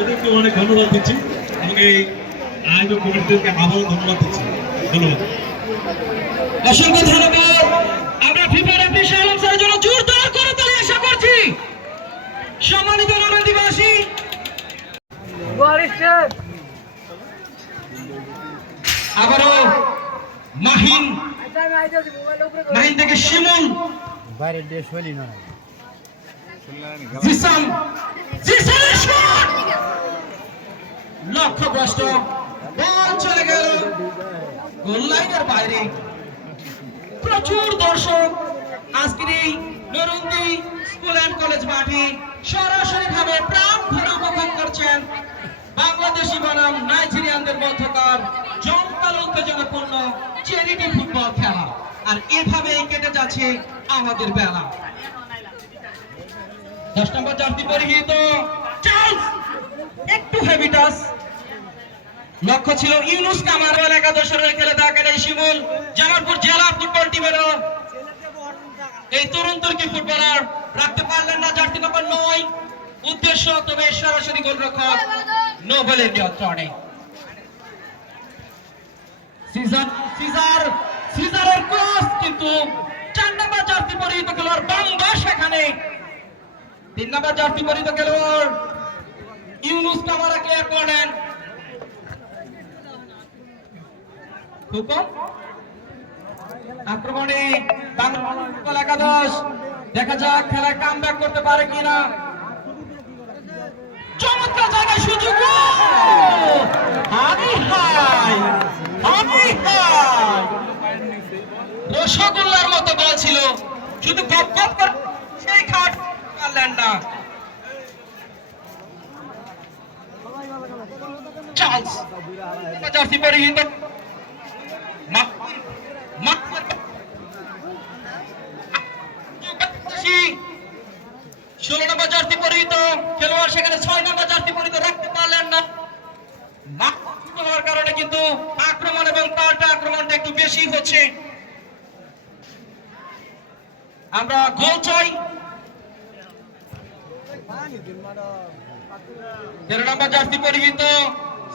ওদেরকে অনেক ধন্যবাদ দিচ্ছি এবং এই আয়োজক কমিটিদেরকে আবারও ধন্যবাদ দিচ্ছি। ধন্যবাদ, অসংখ্য ধন্যবাদ। আমরা ফিফার অফিসিয়াল অফিসারের জন্য জোরদার করে তালি আশা করছি। সম্মানিত নগরবাসী, আবারও মাহিন থেকে শিমুল, জিসাম, জিসামের শট লক্ষ্যভ্রষ্ট, বল চলে গেল গোল লাইনের বাইরে। প্রচুর দর্শক আজকের এই নরুন্দি স্কুল অ্যান্ড কলেজ মাঠে সরাসরি ভাবে প্রাণ ভরে উপভোগ করছেন বাংলাদেশি বনাম নাইজেরিয়ানদের মধ্যকার জমকালো উত্তেজনাপূর্ণ চ্যারিটি ফুটবল খেলা। আর এভাবেই কেটে যাচ্ছে আমাদের বেলা। 10 নম্বর জার্সি পরিহিত চার্লস, একটু হেভি টাচ। লক্ষ্য ছিল ইউনুস কামার। একাদশের খেলে থাকেন এই শিমুল, জামালপুর জেলা ফুটবল টিমেরও এই তরুণ তুর্কি ফুটবলার। রাখতে পারলেন না জার্সি নম্বর 9 উদ্দেশ্য, তবে সরাসরি গোলরক্ষক নোবেলের নিয়ন্ত্রণে। সিজারের ক্রস, কিন্তু 4 নম্বর জার্সি পরিহিত খেলোয়াড় বাম্বা সেখানে। 3 নম্বর জার্সি পরিহিত খেলোয়াড় ইউনুস কামারা ক্লিয়ার করেন। আক্রমণে বাংলা একাদশ, দেখা যাক খেলায় কামব্যাক করতে পারে কিনা। চমৎকার জায়গায় সুযোগ, রসগোল্লার মতো বল ছিল, শুধু গপ গপ করে সেই খাট পারলেন না। চার্লস জার্সি পরিহিত 16 নম্বর জার্সি পরিহিত খেলোয়াড় সেখানে 6 নম্বর জার্সি পরিহিত রাখতে পারলেন না। হওয়ার কারণে কিন্তু আক্রমণ এবং পাল্টা আক্রমণটা একটু বেশি হচ্ছে। আমরা গোল চাই। 13 নম্বর জার্সি পরিহিত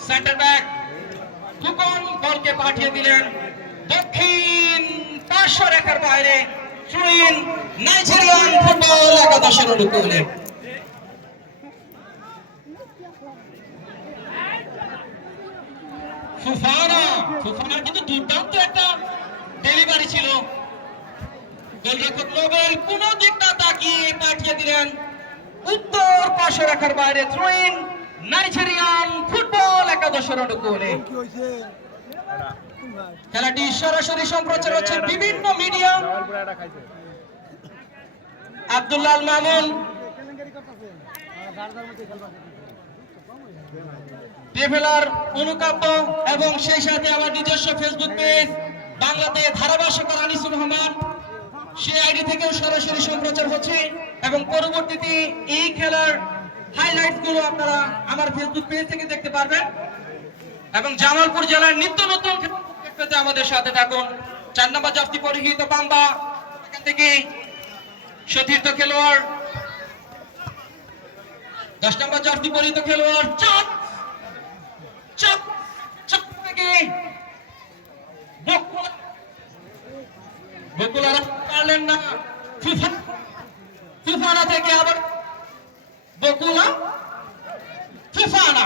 সেন্টার ব্যাক ফুকন বলকে পাঠিয়ে দিলেন দক্ষিণ পার্শ্ব রেখার বাইরে। থ্রোইন নাইজেরিয়ান ফুটবল একাদশের অনুকূলে। ফুফানার কিন্তু দুর্দান্ত একটা ডেলিভারি ছিল। গোলরক্ষক নোবেল কোন দিক না তাকিয়ে পাঠিয়ে দিলেন উত্তর পার্শ্ব রেখার বাইরে। থ্রোইন নাইজেরিয়ান ফুটবল একাদশের অনুকূলে। খেলাটি সরাসরি সম্প্রচার হচ্ছে বিভিন্ন মিডিয়া। আব্দুল্লাহ মামুন, ট্রেভেলার অনুকাব্য এবং সেই সাথে আমার নিজস্ব ফেসবুক পেজ বাংলাতে ধারাভাষ্যকার আনিসুর রহমান, সেই আইডি থেকেও সরাসরি সম্প্রচার হচ্ছে এবং পরবর্তীতে এই খেলার হাইলাইটস গুলো আপনারা আমার ফেসবুক পেজ থেকে দেখতে পারবেন। এবং জামালপুর জেলার নিত্য নতুন পেতে আমাদের সাথে থাকুন। 4 নম্বর জার্সি পরিহিত বাম্বা, এখান থেকে সতীর্থ খেলোয়াড় 10 নম্বর জার্সি পরিহিত খেলোয়াড় চাপ থেকে বকুলারা পারলেন না। ফুফানা থেকে আবার বকুলা, ফুফানা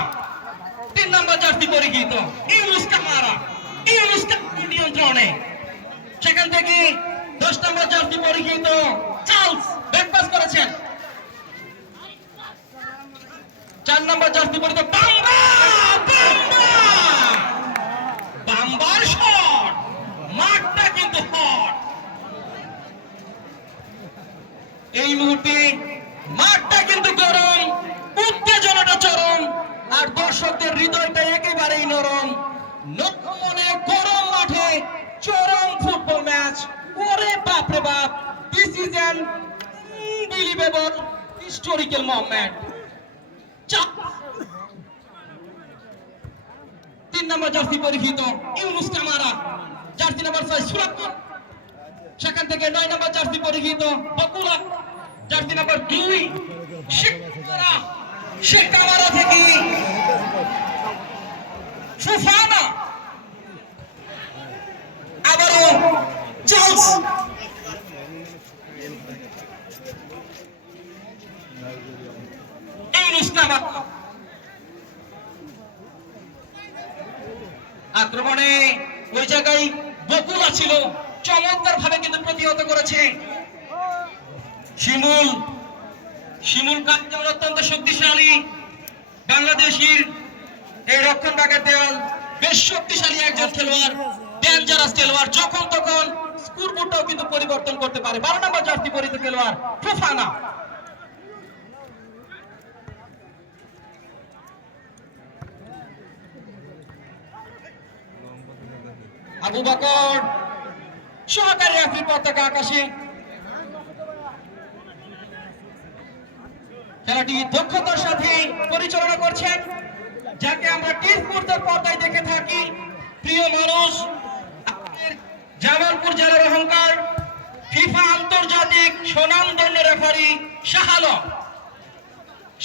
3 নম্বর জার্সি পরিহিত ইউনুস কামারা, নিয়ন্ত্রণে। সেখান থেকে 10 নম্বর জার্সি পরিহিত চার্লস ব্যাকপাস করেছেন। 4 নম্বর জার্সি পরিহিত বাম্বার শট, মাঠটা কিন্তু হট। এই মুহূর্তে মাঠটা কিন্তু গরম, উত্তেজনাটা চরম, আর দর্শকদের হৃদয়টা একেবারেই নরম। মনে গরম মাঠে চরম ফুটবল ম্যাচ। ওরে বাপ রে বাপ, this is an unbelievable historical moment. 3 নম্বর জার্সি পরিহিত ইউনুস কামারা, জার্সি নাম্বার 6 সুরাপুর, সেখান থেকে 9 নম্বর জার্সি পরিহিত বকুলা, জার্সি নাম্বার 2 শিকরা সে কামারা থেকে ফুফানা, আবারও চার্লস, আক্রমণে ওই জায়গায় বকুলা ছিল, চমৎকার ভাবে কিন্তু প্রতিহত করেছে শিমুল। শিমুল যেমন অত্যন্ত শক্তিশালী, বাংলাদেশের এই রক্ষণ ভাগের দেওয়াল বেশ শক্তিশালী একজন খেলোয়াড়, ডেঞ্জারাস খেলোয়াড়, যখন তখন স্কোরবোর্ডটাও কিন্তু পরিবর্তন করতে পারে। 12 নম্বর জার্সি পরিহিত খেলোয়াড় ফুফানা। আবু বকর সহকারী রেফারি পতাকা আকাশে। খেলাটি দক্ষতার সাথে পরিচালনা করছেন যাকে আমরা টিভি পর্দায় দেখে থাকি, প্রিয় মানুষ, জামালপুর জেলার অহংকার, ফিফা আন্তর্জাতিক সুনামধন্য রেফারি শাহ আলম।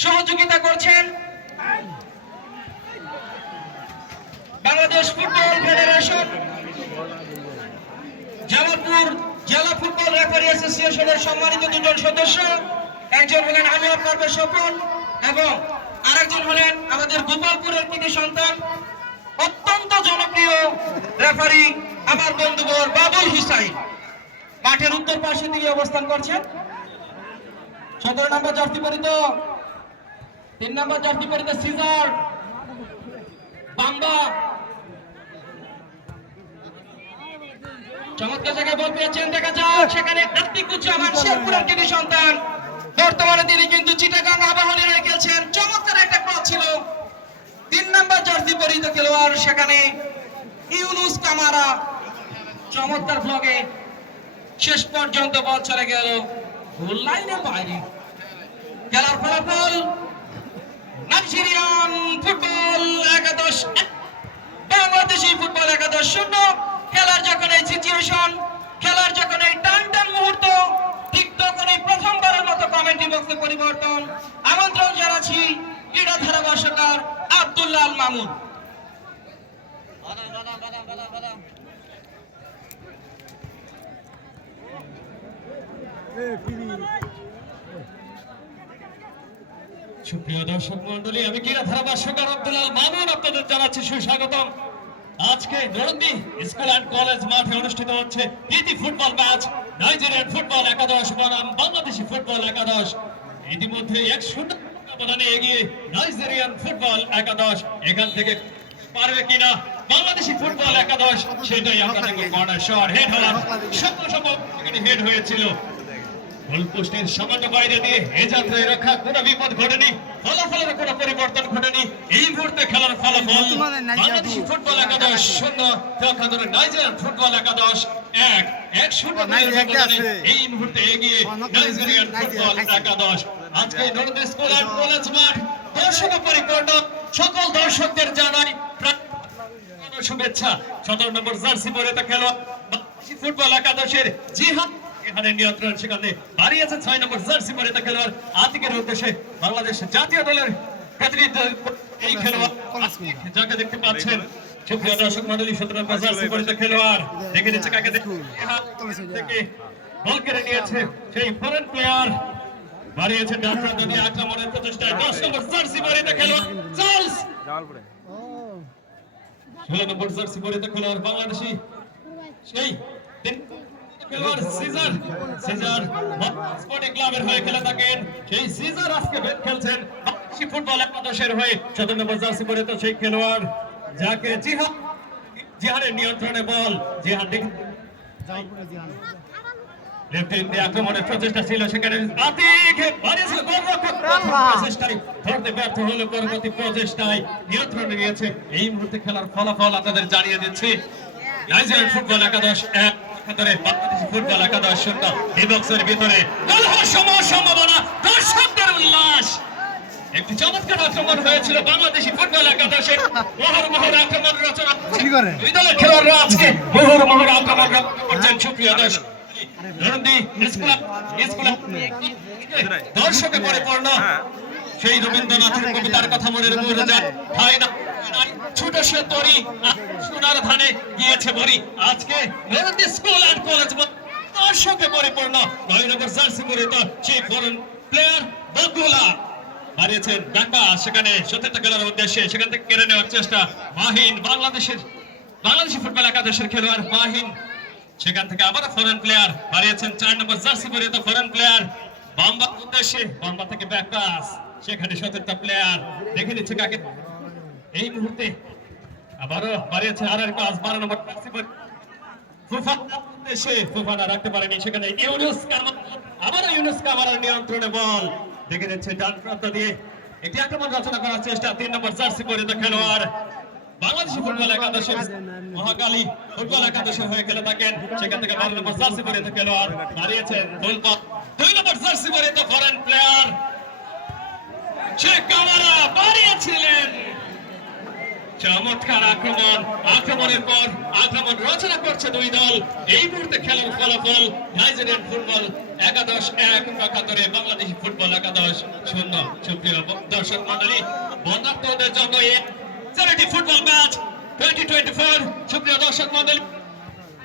সহযোগিতা করছেন বাংলাদেশ ফুটবল ফেডারেশন, জামালপুর জেলা ফুটবল রেফারি অ্যাসোসিয়েশনের সম্মানিত দুজন সদস্য, একজন হলেন আনোয়ার পারভেজ স্বপন এবং আরেকজন হলেন আমাদের গোপালপুরের কৃতি সন্তান, অত্যন্ত জনপ্রিয় রেফারি আমার বন্ধুবর বাবুল হুসাইন। মাঠের উত্তর পাশে দিয়ে অবস্থান করছেন 17 নম্বর জার্সি পরিহিত, 3 নম্বর জার্সি পরিহিত সিজার বাম্বা। চমৎকার জায়গায় বল পেয়েছেন, দেখা যাক সেখানে আতিকুজ্জামান শেরপুরের কৃতি সন্তান, বর্তমানে তিনি কিন্তু চিটাগাং আবাহনীর হয়ে খেলছেন। চমৎকার একটা ক্রস ছিল, 3 নম্বর জার্সি পরিহিত খেলোয়াড় সেখানে ইউনুস কামারা, চমৎকার ব্লগে শেষ পর্যন্ত বল চলে গেল গোল লাইনের বাইরে। খেলার ফলাফল নাইজেরিয়ান ফুটবল 11, বাংলাদেশি ফুটবল 11 শূন্য। খেলার যখন এই সিচুয়েশন, খেলার যখন এই টান টান মুহূর্ত, ঠিক তখন এই প্রথমবারের মতো কমেন্ট্রি বক্সে পরিবর্তন। আমন্ত্রণ জানাচ্ছি ক্রীড়া ধারাভাষ্যকার আব্দুল্লাহ আল মামুন। সুপ্রিয় দর্শক মন্ডলী, আমি ক্রীড়া ধারাভাষ্যকার আব্দুল্লাহ আল মামুন আপনাদের জানাচ্ছি সুস্বাগতম। আজকে নরন্দি স্কুল অ্যান্ড কলেজ মাঠে অনুষ্ঠিত হচ্ছে প্রীতি ফুটবল ম্যাচ। নাইজেরিয়ান ফুটবল 11 বনাম বাংলাদেশি ফুটবল 11। ইতিমধ্যে 1-0 ব্যবধানে এগিয়ে নাইজেরিয়ান ফুটবল 11। এখান থেকে পারবে কিনা বাংলাদেশি ফুটবল 11, সেটাই আমরা দেখব। কর্নার শট, হেড হওয়ার সম্ভব হেড হয়েছিল, গোলপোস্টের সামান্য বাইরে দিয়ে এ যাত্রায় রক্ষা, কোনো বিপদ ঘটেনি, ফলাফলের কোনো পরিবর্তন ঘটেনি। এই মুহূর্তে খেলার ফলাফল বাংলাদেশি ফুটবল 11 শূন্য, নাইজেরিয়ান ফুটবল 11 1-0 এই মুহূর্তে এগিয়ে নাইজেরিয়ান ফুটবল 11। আজকে নরন্দি স্কুল অ্যান্ড কলেজ মাঠ দর্শক পরিপূর্ণ, সকল দর্শকদের জানাই শুভেচ্ছা। 17 নম্বর জার্সি পরে তা খেলোয়াড় বাংলাদেশি ফুটবল 11 জিহাদ এখানে নিয়ন্ত্রণ, সেখানে হারিয়েছে 6 নম্বর জার্সি পরে তা খেলোয়াড় আতিকের উদ্দেশ্যে বাংলাদেশ জাতীয় দলের প্রতিনিধিত্ব এই খেলোয়াড় যাকে দেখতে পাচ্ছেন। সুপ্রিয় দর্শক মন্ডলী, 17 নম্বর জার্সি পরে তা খেলোয়াড় দেখে নিচ্ছে কাকে থেকে বল কেড়ে নিয়েছে সেই ফরেন প্লেয়ার, হারিয়েছে ডান প্রান্ত দিয়ে আক্রমণের প্রচেষ্টায় 10 নম্বর জার্সি পরে তা খেলোয়াড় চার্লস, 16 নম্বর জার্সি পরে তা খেলোয়াড় বাংলাদেশি সেই খেলোয়াড় সিজার স্পোর্টিং ক্লাবের হয়ে খেলে থাকেন। সেই সিজার আজকে খেলছেন বাংলাদেশি ফুটবল 11 হয়ে। 17 নম্বর জার্সি পরে তো সেই খেলোয়াড় যাকে জিহানের নিয়ন্ত্রণে বল, জিহান লেফট হ্যান্ড দিয়ে আক্রমণের প্রচেষ্টা ছিল, সেখানে আতিক বাড়িয়েছিল গোলরক্ষক, প্রচেষ্টায় ধরতে ব্যর্থ হলো, পরবর্তী প্রচেষ্টায় নিয়ন্ত্রণে নিয়েছে। এই মুহূর্তে খেলার ফলাফল আপনাদের জানিয়ে দিচ্ছি। নাইজেরিয়ান ফুটবল 11 বাংলাদেশি ফুটবল 11 শূন্য। এই বক্সের ভিতরে গোল হওয়ার সম্ভাবনা, দর্শকদের উল্লাস। একটি চমৎকার আক্রমণ হয়েছিল বাংলাদেশি ফুটবল 11 মোহর আক্রমণ রচনা দুই দলের খেলোয়াড়রা আজকে মোহর আক্রমণ করছেন। সুপ্রিয় দর্শক, দর্শকে পরিপূর্ণ সেই রবীন্দ্রনাথের কবিতার কথা মনে পড়ে যায়, হয় না ছোট সে তরি সোনার ধানে গিয়েছে বরি। আজকে নরন্দি স্কুল অ্যান্ড কলেজ দর্শকে পরিপূর্ণ, 9 নম্বর জার্সি পরিহিত সেই ফরেন প্লেয়ার বগুলা হারিয়েছেন ডাকা, সেখানে 70টা খেলার উদ্দেশ্যে সেখান থেকে কেড়ে নেওয়ার চেষ্টা মাহিন, বাংলাদেশি ফুটবল একাদশের খেলোয়াড় মাহিন, সেখান থেকে আবার ফরেন প্লেয়ার হারিয়েছেন 4 নম্বর জার্সি পরিহিত ফরেন প্লেয়ার বাম্বার উদ্দেশ্যে, বাম্বা থেকে ব্যাক পাস, সেখানে 70টা প্লেয়ার দেখে নিচ্ছে কাকে এই মুহূর্তে আবারও হারিয়েছে আর এক পাস 12 নম্বর জার্সি ফুফানা রাখতে পারেনি, সেখানে আবার ইউনুস কামারার নিয়ন্ত্রণে বল দেখে নিচ্ছে ডান প্রান্ত দিয়ে একটি আক্রমণ রচনা করার চেষ্টা 3 নম্বর জার্সি পরিহিত খেলোয়াড় বাংলাদেশ ফুটবল একাদশের মহাকালী ফুটবল একাদশের হয়ে খেলে থাকেন, সেখান থেকে 12 নম্বর জার্সি পরিহিত খেলোয়াড় হারিয়েছেন গোলপথ 2 নম্বর জার্সি পরিহিত ফরেন প্লেয়ার শেখ কামারা বাড়িয়েছিলেন। চমৎকার আক্রমণের পর আক্রমণ রচনা করছে দুই দল। এই মুহূর্তে খেলার ফলাফল নাইজেরিয়ান ফুটবল একাদশ 1, একাত্তরে বাংলাদেশি ফুটবল একাদশ 0। সুপ্রিয় দর্শক মন্ডলী, বন্যার্থদের জন্য এই চ্যারিটি ফুটবল ম্যাচ 2024 সুপ্রিয় দর্শক মন্ডলী,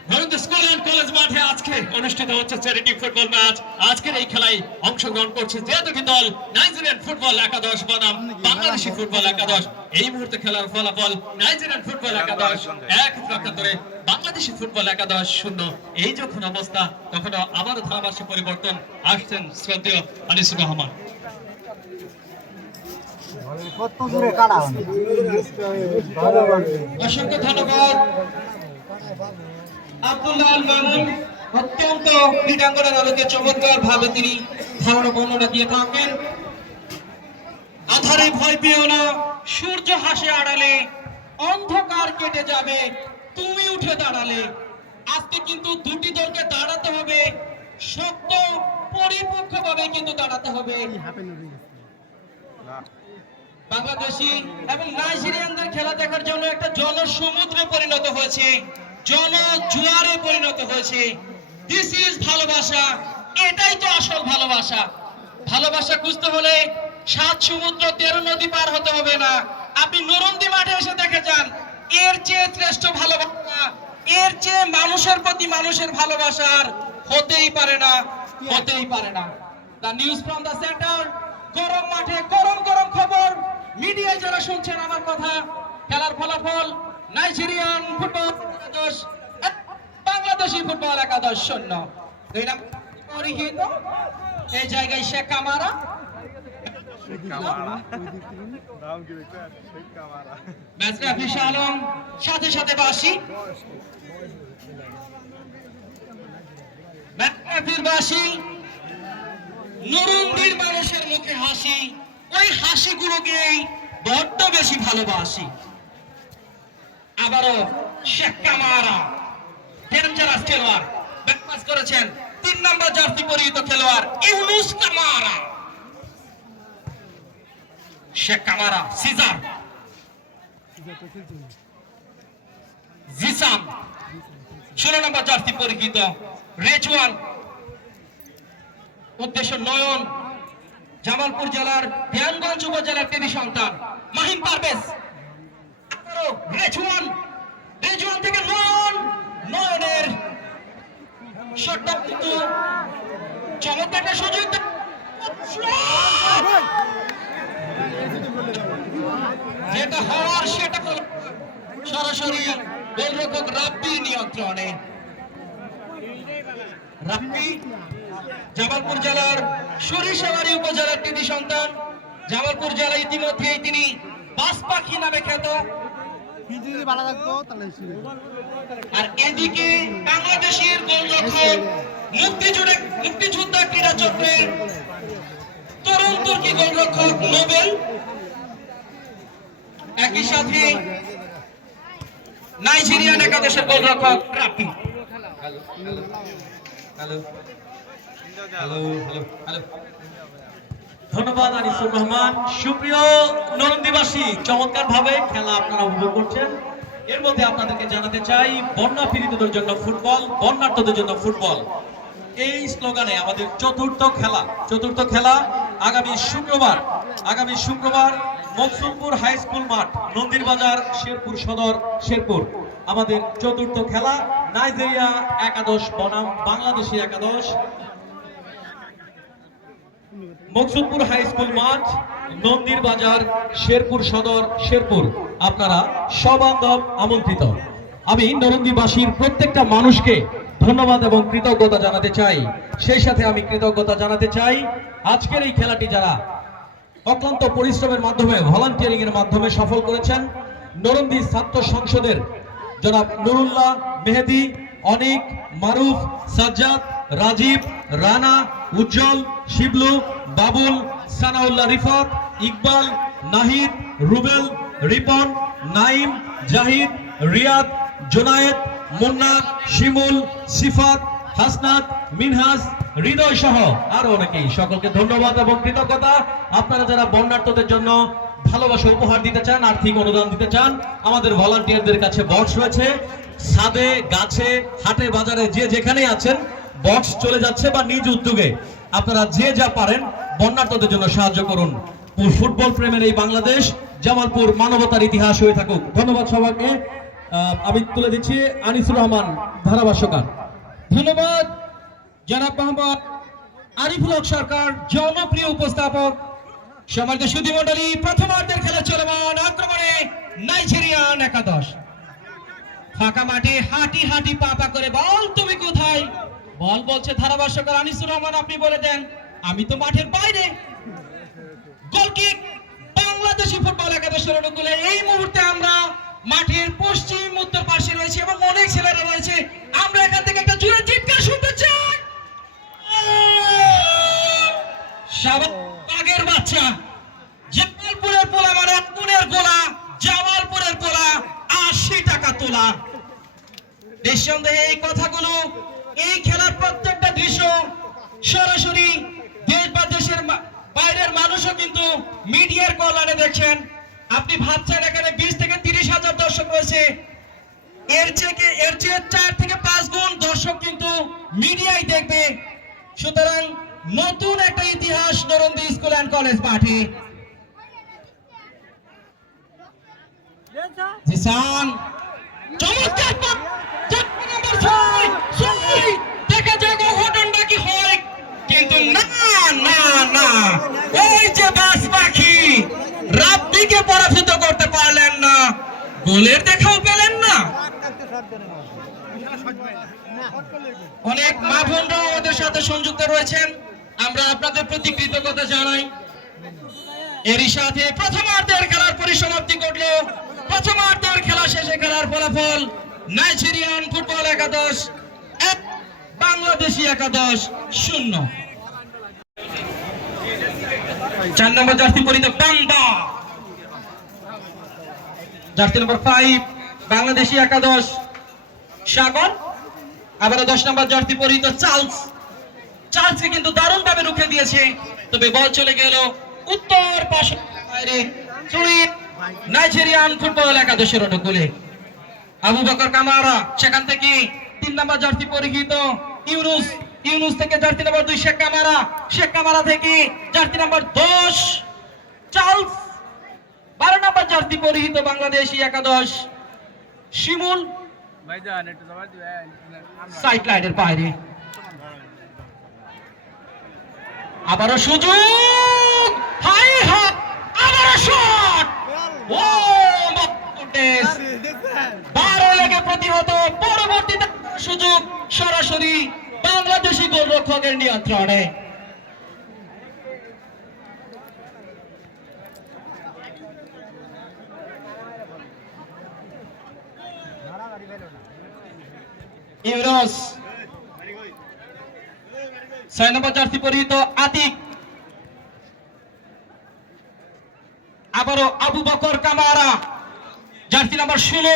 নরন্দি স্কুল অ্যান্ড কলেজ মাঠে আজকে অনুষ্ঠিত হচ্ছে চ্যারিটি ফুটবল ম্যাচ। আজকের এই খেলায় অংশগ্রহণ করছে যে দুটি দল, নাইজেরিয়ান ফুটবল একাদশ বনাম বাংলাদেশি ফুটবল একাদশ। এই মুহূর্তে খেলার ফলাফল নাইজেরিয়ান ফুটবল একাদশ 1, একাত্তরে বাংলাদেশি ফুটবল একাদশ 0। এই যখন অবস্থা তখন আবার ধারাভাষ্য পরিবর্তন আসছেন শ্রদ্ধেয় আনিসুর রহমান। অসংখ্য ধন্যবাদ আব্দুল্লাহ আল মামুন, অত্যন্ত ক্রীড়াঙ্গনের আলোকে চমৎকার ভাবে তিনি ধারণা বর্ণনা দিয়ে থাকেন। আধারে ভয় পেও না, সূর্য হাসে আড়ালে, অন্ধকার কেটে যাবে তুমি উঠে দাঁড়ালে। আজকে কিন্তু দুটি দলকে দাঁড়াতে হবে, শক্ত পরিপক্কভাবে কিন্তু দাঁড়াতে হবে। বাংলাদেশি এবং নাইজেরিয়ানদের খেলা দেখার জন্য একটা জনসমুদ্রে পরিণত হয়েছে, জনজোয়ারে পরিণত হয়েছে। দিস ইজ ভালোবাসা, এটাই তো আসল ভালোবাসা। ভালোবাসা খুঁজতে হলে 7 সমুদ্র 13 নদী পার হতে হবে না। আপনি নরন্দি মাঠে এসে দেখে যান, এর চেয়ে শ্রেষ্ঠ ভালোবাসা, এর চেয়ে মানুষের প্রতি মানুষের ভালোবাসার হতেই পারে না, হতেই পারে না। The news from the centre, গরম মাঠে গরম গরম খবর। মিডিয়ায় যারা শুনছেন আমার কথা, খেলার ফলাফল নাইজেরিয়ান ফুটবল একাদশ, বাংলাদেশি ফুটবল একাদশ 0। পরিহিত এই জায়গায় Sheikh Camara, match referee Alam, সাথে সাথে বাসি, ম্যাচ রেফারির বাসি, নরন্দির মানুষের মুখে হাসি, ওই হাসিগুলোকেই বড্ড বেশি ভালোবাসি। আবারও শেখ কামারা ডেঞ্জারাস খেলোয়াড়, ব্যাকপাস করেছেন 3 নম্বর জার্সি পরিহিত খেলোয়াড় Yunus Kamara. Sheikh Kamara, Caesar, জিসাম 16 নম্বর জার্সি পরিহিত রেজওয়ান, উদ্দেশ্য নয়ন, জামালপুর জেলার ধ্যানগঞ্জ উপজেলার কৃতি সন্তান মাহিম পারভেজ। রেজওয়ান থেকে নয়নের শটটা কিন্তু চমৎকার একটা সুযোগ, যেটা হওয়ার সেটা সরাসরি গোলরক্ষক রাব্বির নিয়ন্ত্রণে। রাব্বি জামালপুর জেলার সরিষাবাড়ি উপজেলার কৃতি সন্তান। জামালপুর জেলা ইতিমধ্যেই তিনি বাস পাখি নামে খ্যাত। আর এদিকে বাংলাদেশের গোলরক্ষক মুক্তিযোদ্ধা ক্রীড়া চক্রের তরুণ তুর্কি গোলরক্ষক নোবেল, একই সাথে নাইজেরিয়ান একাদশের গোলরক্ষক রাব্বি। ধন্যবাদ আনিসুর রহমান। সুপ্রিয় নরন্দিবাসী, চমৎকার ভাবে খেলা আপনারা উপভোগ করছেন। এর মধ্যে আপনাদেরকে জানাতে চাই, বন্যা পীড়িতদের জন্য ফুটবল, বন্যার্থদের জন্য ফুটবল, এই স্লোগানে আমাদের চতুর্থ খেলা আগামী শুক্রবার আগামী শুক্রবার মকসুদপুর হাই স্কুল মাঠ, নন্দীরবাজার, শেরপুর সদর, শেরপুর। আমাদের চতুর্থ খেলা নাইজেরিয়া একাদশ বনাম বাংলাদেশি একাদশ। মকসুদপুর হাই স্কুল মাঠ, নন্দীরবাজার, শেরপুর সদর, শেরপুর। আপনারা সবান্ধব আমন্ত্রিত। আমি নরন্দিবাসীর প্রত্যেকটা মানুষকে ধন্যবাদ এবং কৃতজ্ঞতা জানাতে চাই। সেই সাথে আমি কৃতজ্ঞতা জানাতে চাই আজকের এই খেলাটি যারা অক্লান্ত পরিশ্রমের মাধ্যমে, ভলান্টিয়ারিং এর মাধ্যমে সফল করেছেন। নরন্দি ছাত্র সংসদের জনাব নুরুল্লাহ, মেহেদি, অনিক, মারুফ, সাজ্জাদ, রাজীব, রানা, উজ্জ্বল, শিবলু, বাবুল, সানাউল্লাহ, রিফাত, ইকবাল, নাহিদ, রুবেল, রিপন, নাইম, জাহিদ, রিয়াদ, জোনায়েদ, মুন্না, শিমুল, সিফাত, হাসনাত, মিনহাস, হৃদয় সহ আরো অনেকেই। সকলকে ধন্যবাদ এবং কৃতজ্ঞতা। আপনারা যারা বন্যার্থদের জন্য ভালোবাসা উপহার দিতে চান, আর্থিক অনুদান দিতে চান, আমাদের ভলান্টিয়ারদের কাছে বক্স রয়েছে। ছাদে, গাছে, হাটে, বাজারে যে যেখানে আছেন বক্স চলে যাচ্ছে, বা নিজ উদ্যোগে আপনারা যে যা পারেন বন্যার্থদের জন্য সাহায্য করুন। ফুটবল প্রেমের এই বাংলাদেশ, জামালপুর মানবতার ইতিহাস হয়ে থাকুক। ধন্যবাদ সবাইকে। আমি তুলে দিচ্ছি আনিসুর রহমান, ধারাভাষ্যকার। ধন্যবাদ জনাব মোহাম্মদ আরিফুল হক সরকার, জনপ্রিয় উপস্থাপক। সম্মানিত সুধীমণ্ডলী, প্রথমার্ধের খেলা চলমান। আক্রমণে নাইজেরিয়ান একাদশ। ফাঁকা মাঠে হাঁটি হাঁটি পা করে বল তুমি কোথায়? বল বলছে ধারাভাষ্যকার আনিসুর রহমান, আপনি বলে দেন আমি তো মাঠের বাইরে। গোলকিক বাংলাদেশি ফুটবল একাদশের অনুকূলে। এই মুহূর্তে আমরা মাঠের পশ্চিম উত্তর পাশে রয়েছে এবং অনেক ছেলেরা রয়েছে। আমরা এখান থেকে একটা জোরে চিৎকার শুনতে চাই। বাগের বাচ্চা, জামালপুরের পোলা মানে আগুনের গোলা, জামালপুরের পোলা 80 টাকা তোলা। নিঃসন্দেহে এই কথাগুলো, এই খেলার প্রত্যেকটা দৃশ্য সরাসরি দেশ বা দেশের বাইরের মানুষও কিন্তু মিডিয়ার কল্যাণে দেখছেন। আপনি ভাবছেন এখানে 20 থেকে 30 হাজার দর্শক রয়েছে, এর চেয়ে 4 থেকে 5 গুণ দর্শক কিন্তু মিডিয়ায় দেখবে। সুতরাং নতুন একটা ইতিহাস নরন্দি স্কুল অ্যান্ড কলেজ মাঠে। জিসান চমৎকার নাম্বার 6 দেখা যাক ঘটনাটা কি হয়, কিন্তু না না না, ওই যে বাস পাখি রাব্বিকে পরাজিত করতে পারলেন না, গোলের দেখাও পেলেন না। অনেক মা বোনরা আমাদের সাথে সংযুক্ত রয়েছেন, আমরা আপনাদের প্রতি কৃতজ্ঞতা জানাই। এরই সাথে প্রথমার্ধের খেলার পরিসমাপ্তি ঘটলো। প্রথমার্ধের খেলা শেষে খেলার ফলাফল নাইজেরিয়ান ফুটবল একাদশ 1, বাংলাদেশি একাদশ 0। 4 নম্বর জার্সি পরিহিত বাম্বা, জার্সি নম্বর 5 বাংলাদেশি একাদশ সাগর। আবার 10 নম্বর জার্সি পরিহিত চার্লসকে কিন্তু দারুণ ভাবে রুখে দিয়েছে, তবে বল চলে গেল উত্তর পাশের বাইরে। নাইজেরিয়ান ফুটবল একাদশের অনুকূলে আবু বকর কামারা, সেখান থেকে 3 নম্বর জার্সি পরিহিত ইউনুস থেকে জার্সি নম্বর 2 শেখ কামারা থেকে জার্সি নম্বর 10 চার্লস। 12 নম্বর জার্সি পরিহিত বাংলাদেশি একাদশ শিমুল সাইড লাইনের বাইরে। আবারও সুযোগ, হাই হাই, আবারও শট। ও মাইগডনেস, 12 লেগে প্রতিহত। পরবর্তীতে সুযোগ সরাসরি বাংলাদেশি গোলরক্ষকের নিয়ন্ত্রণে। ইউনুস, 6 নম্বর জার্সি পরিহিত আতিক। আবারও Abu Bakar Kamara, jersey number 16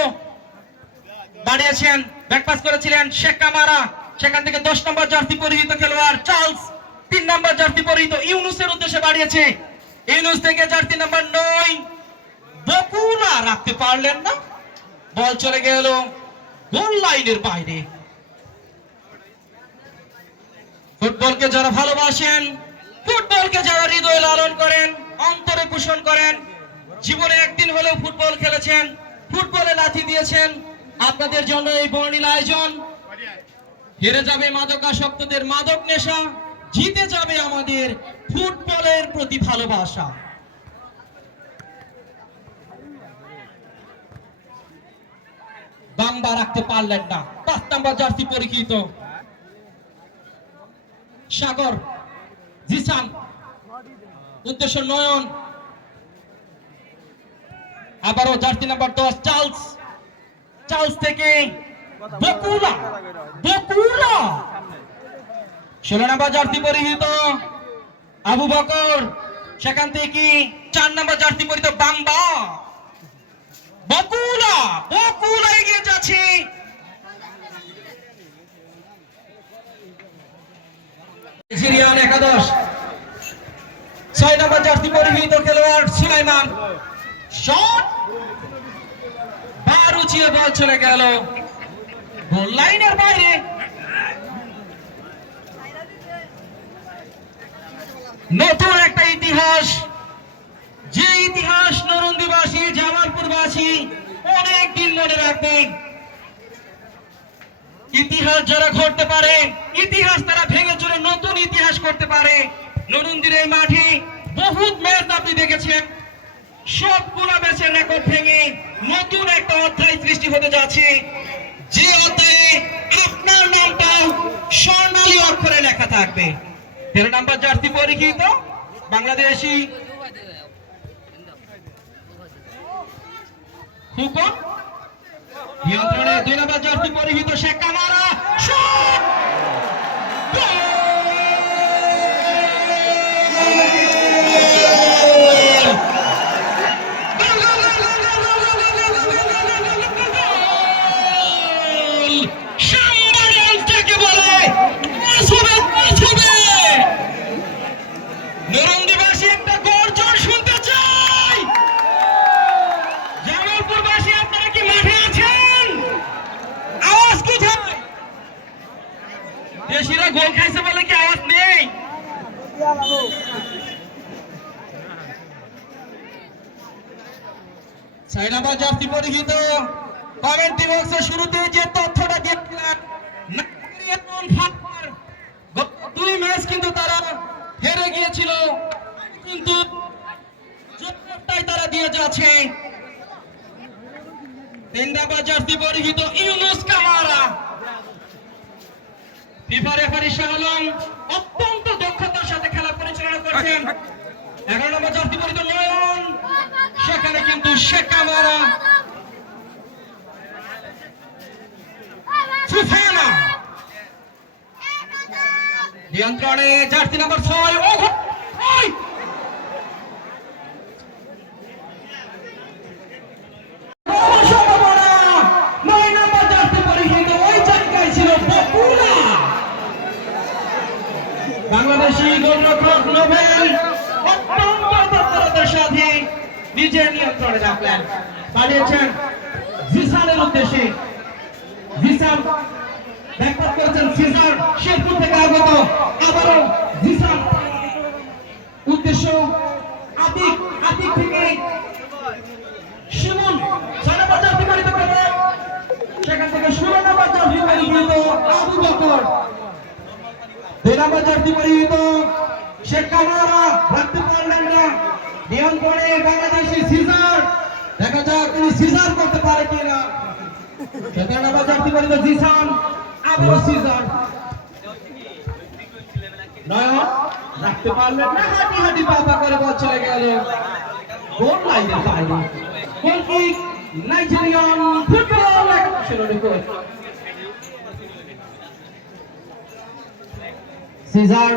বাড়িয়েছেন, ব্যাকপাস করেছিলেন শেখ কামারা। সেখান থেকে 10 নম্বর জার্সি পরিহিত খেলোয়াড় চার্লস 3 নম্বর জার্সি পরিহিত ইউনুসের উদ্দেশ্যে বাড়িয়েছে। ইউনুস থেকে জার্সি নাম্বার 9 বকুলা রাখতে পারলেন না, বল চলে গেল গোল লাইনের বাইরে। ফুটবলকে যারা ভালোবাসেন, ফুটবলকে যারা হৃদয়ে লালন করেন, অন্তরে পোষণ করেন, জীবনে একদিন হলেও ফুটবল খেলেছেন, ফুটবলে লাথি দিয়েছেন, আপনাদের জন্য এই বর্ণিল আয়োজন। হেরে যাবে মাদকাসক্তদের মাদক নেশা, জিতে যাবে আমাদের ফুটবলের প্রতি ভালোবাসা। বাম্বা রাখতে পারলেন না, 5 নম্বর জার্সি পরিহিত সাগর জিসান, উদ্দেশ্য নয়ন, আবারও জার্সি নাম্বার 10 চার্লস, চার্লস থেকে বকুলা, বকুলা 16 নম্বর জার্সি পরিহিত আবু বকর, সেখান থেকে 4 নম্বর জার্সি পরিহিত বাম্বা, বকুলা, বকুলা এগিয়ে যাচ্ছে। নাইজেরিয়ান একাদশ 6 নম্বর জার্সি পরিহিত খেলোয়াড় সুলাইমান, শট, বার উঁচিয়ে বল চলে গেল গোল লাইনের বাইরে। নতুন একটা ইতিহাস, যে ইতিহাস নরন্দিবাসী, জামালপুরবাসী অনেক দিন মনে রাখবেন। ইতিহাস যারা ঘটতে পারে, ইতিহাস তারা ভেঙে চলে নতুন ইতিহাস করতে পারে। নরন্দির এই মাঠে বহুত ম্যাচ আপনি দেখেছেন, সবগুলো ম্যাচের রেকর্ড ভেঙে নতুন একটা অধ্যায় সৃষ্টি হতে যাচ্ছে, যে অধ্যায়ে আপনার নামটা স্বর্ণালী অক্ষরে লেখা থাকবে। 13 নম্বর জার্সি পরিহিত বাংলাদেশি ফুকন, নিয়ন্ত্রণে 2 নম্বর জার্সি পরিহিত শেখ কামারা, শট, গোল! নরন্দিবাসী একটা গর্জন শুনতে চাই। জামালপুরবাসী আপনারা কি মাঠে আছেন? আওয়াজ কোথায়? দেশিরা গোল খাইছে বলে কি আওয়াজ নেই? সাইনাবা জার্সি পরিহিত কমেন্ট্রি বক্সে শুরুতে যে তথ্যটা দিয়েছিলেন, নাইজেরিয়ান ফাটবার 2 ম্যাচ কিন্তু তারা হেরে গিয়েছিল, কিন্তু জবাবটাই তারা দিয়ে যাচ্ছে। 3 নম্বর জার্সি পরিহিত Yunus Camara, FIFA referee Shah Alam অত্যন্ত দক্ষতার সাথে খেলা পরিচালনা করছেন। 11 নম্বর জার্সি পরিহিত নয়ন, সেখানে কিন্তু শেখ কামারা, সুফানা নিয়ন্ত্রণে জার্সি নাম্বার 6 বাংলাদেশি গোলরক্ষক নোবেল অত্যন্ত তৎপরতার সাথে নিজের নিয়ন্ত্রণে রাখলেন, পাঠিয়েছেন জিসানের উদ্দেশ্যে। জিসান ব্যাকপাস করেছেন, সিজার শেরপুর থেকে আগত, আবারও জিসান, উদ্দেশ্য আতিক, আতিক থেকে শিমুল, 6 নম্বর জার্সি পরিহিত খেলোয়াড়, সেখান থেকে 16 নম্বর জার্সি পরিহিত আবু বকর, 2 নম্বর জার্সি পরিহিত শেখ কামারা রাখতে পারলেন না, নিয়ন্ত্রণে বাংলাদেশি সিজার, দেখা যাক তিনি সিজার করতে পারে কিনা। 17 নম্বর জার্সি পরিহিত জিসান, আবারও সিজার, নয়ন রাখতে পারলেন না, হাঁটি হাঁটি পাপা করে বল চলে গেল গোল লাইনের বাইরে। গোল কিক নাইজেরিয়ান ফুটবল একাদশের নিকট। সিজার